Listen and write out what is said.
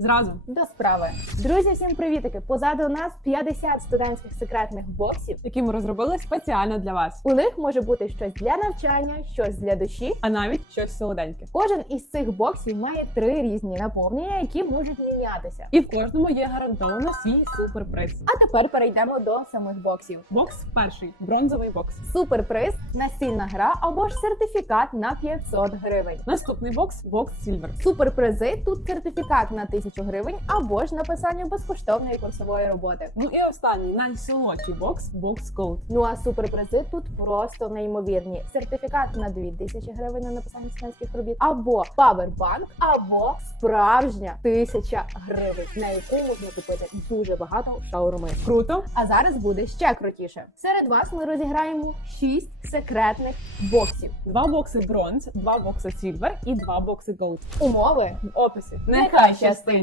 Зразу. До справи. Друзі, всім привітики! Позаду нас 50 студентських секретних боксів. які ми розробили спеціально для вас, У них може бути щось для навчання, щось для душі. а навіть щось солоденьке. Кожен із цих боксів має три різні наповнення, які можуть мінятися. І в кожному є гарантовано свій суперприз. А тепер перейдемо до самих боксів. Бокс перший бронзовий бокс. Суперприз, настільна гра або ж сертифікат на 500 гривень. Наступний бокс бокс Сільвер. Суперпризи тут сертифікат на 1000 гривень або ж написання безкоштовної курсової роботи. Ну і останній найсолодший бокс бокс Gold. Ну а суперпризи тут просто неймовірні. Сертифікат на 2000 гривень на написання студентських робіт, або павербанк, або справжня тисяча гривень, на яку можна купити дуже багато шаурми. Круто. А зараз буде ще крутіше. Серед вас ми розіграємо 6 секретних боксів. Два бокси бронз, два бокси Сільвер і два бокси Gold. Умови В описі. Нехай щастить!